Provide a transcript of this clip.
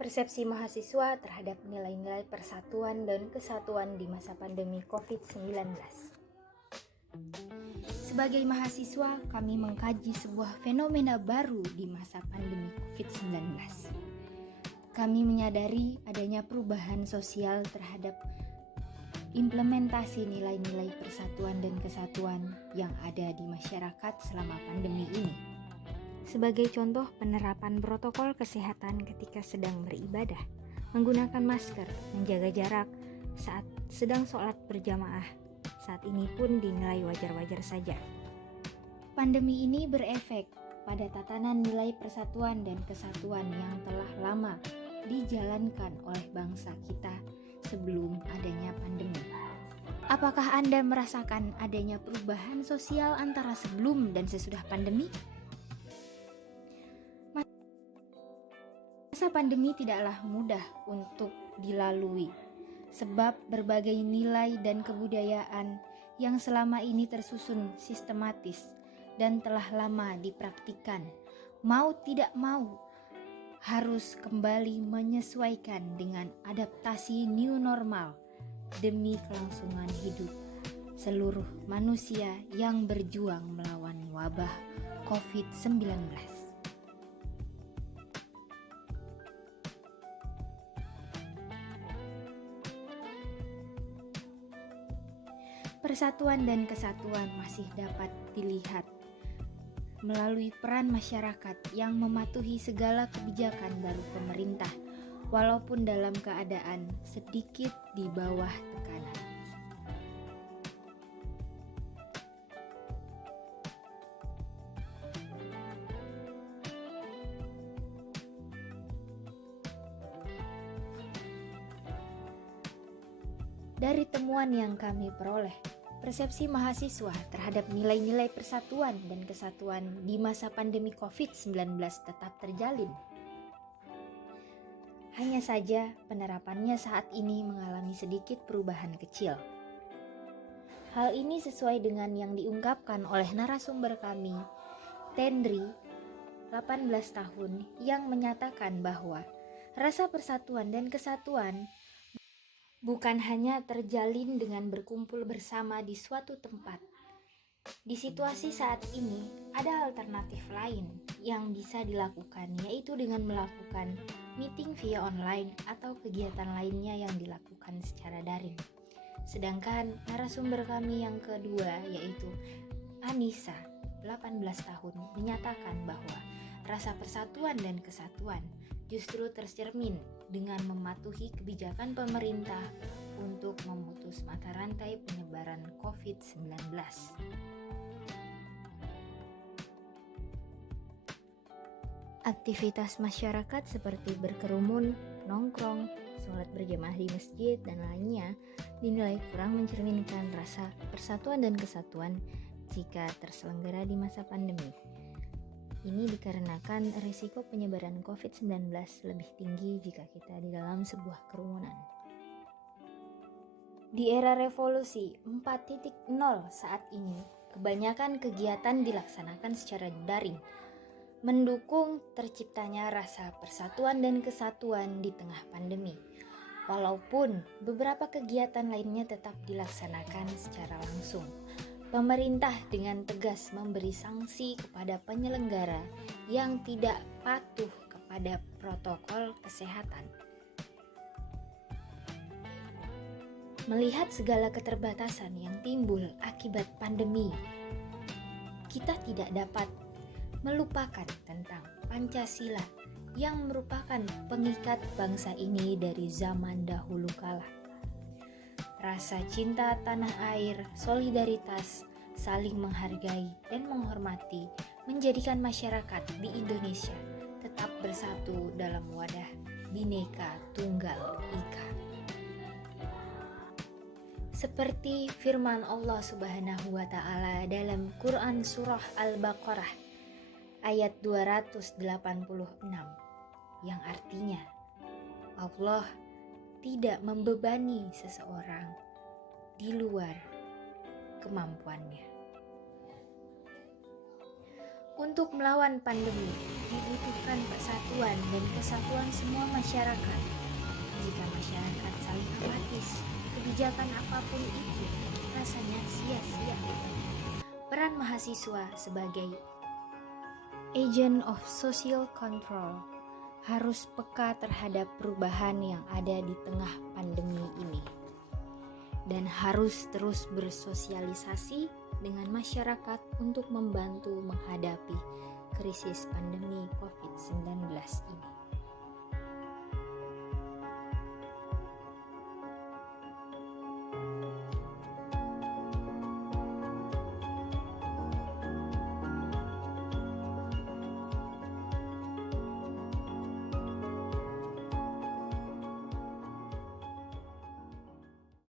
Persepsi mahasiswa terhadap nilai-nilai persatuan dan kesatuan di masa pandemi COVID-19. Sebagai mahasiswa, kami mengkaji sebuah fenomena baru di masa pandemi COVID-19. Kami menyadari adanya perubahan sosial terhadap implementasi nilai-nilai persatuan dan kesatuan yang ada di masyarakat selama pandemi ini. Sebagai contoh, penerapan protokol kesehatan ketika sedang beribadah, menggunakan masker, menjaga jarak saat sedang sholat berjamaah, saat ini pun dinilai wajar-wajar saja. Pandemi ini berefek pada tatanan nilai persatuan dan kesatuan yang telah lama dijalankan oleh bangsa kita sebelum adanya pandemi. Apakah Anda merasakan adanya perubahan sosial antara sebelum dan sesudah pandemi? Masa pandemi tidaklah mudah untuk dilalui, sebab berbagai nilai dan kebudayaan yang selama ini tersusun sistematis dan telah lama dipraktikkan, mau tidak mau harus kembali menyesuaikan dengan adaptasi new normal demi kelangsungan hidup seluruh manusia yang berjuang melawan wabah COVID-19. Persatuan dan kesatuan masih dapat dilihat melalui peran masyarakat yang mematuhi segala kebijakan baru pemerintah, walaupun dalam keadaan sedikit di bawah tekanan. Dari temuan yang kami peroleh, persepsi mahasiswa terhadap nilai-nilai persatuan dan kesatuan di masa pandemi COVID-19 tetap terjalin. Hanya saja penerapannya saat ini mengalami sedikit perubahan kecil. Hal ini sesuai dengan yang diungkapkan oleh narasumber kami, Tendri, 18 tahun, yang menyatakan bahwa rasa persatuan dan kesatuan bukan hanya terjalin dengan berkumpul bersama di suatu tempat. Di situasi saat ini, ada alternatif lain yang bisa dilakukan, yaitu dengan melakukan meeting via online atau kegiatan lainnya yang dilakukan secara daring. Sedangkan narasumber kami yang kedua, yaitu Anissa, 18 tahun, menyatakan bahwa rasa persatuan dan kesatuan justru tercermin dengan mematuhi kebijakan pemerintah untuk memutus mata rantai penyebaran COVID-19. Aktivitas masyarakat seperti berkerumun, nongkrong, sholat berjamaah di masjid, dan lainnya dinilai kurang mencerminkan rasa persatuan dan kesatuan jika terselenggara di masa pandemi. Ini dikarenakan risiko penyebaran COVID-19 lebih tinggi jika kita di dalam sebuah kerumunan. Di era revolusi 4.0 saat ini, kebanyakan kegiatan dilaksanakan secara daring, mendukung terciptanya rasa persatuan dan kesatuan di tengah pandemi. Walaupun beberapa kegiatan lainnya tetap dilaksanakan secara langsung, pemerintah dengan tegas memberi sanksi kepada penyelenggara yang tidak patuh kepada protokol kesehatan. Melihat segala keterbatasan yang timbul akibat pandemi, kita tidak dapat melupakan tentang Pancasila yang merupakan pengikat bangsa ini dari zaman dahulu kala. Rasa cinta tanah air, solidaritas, saling menghargai dan menghormati menjadikan masyarakat di Indonesia tetap bersatu dalam wadah Bhinneka Tunggal Ika. Seperti firman Allah Subhanahu wa Ta'ala dalam Quran Surah Al-Baqarah ayat 286 yang artinya Allah tidak membebani seseorang di luar kemampuannya. Untuk melawan pandemi, dibutuhkan persatuan dan kesatuan semua masyarakat. Jika masyarakat saling apatis, kebijakan apapun itu rasanya sia-sia. Peran mahasiswa sebagai agent of social control harus peka terhadap perubahan yang ada di tengah pandemi ini dan harus terus bersosialisasi dengan masyarakat untuk membantu menghadapi krisis pandemi COVID-19 ini.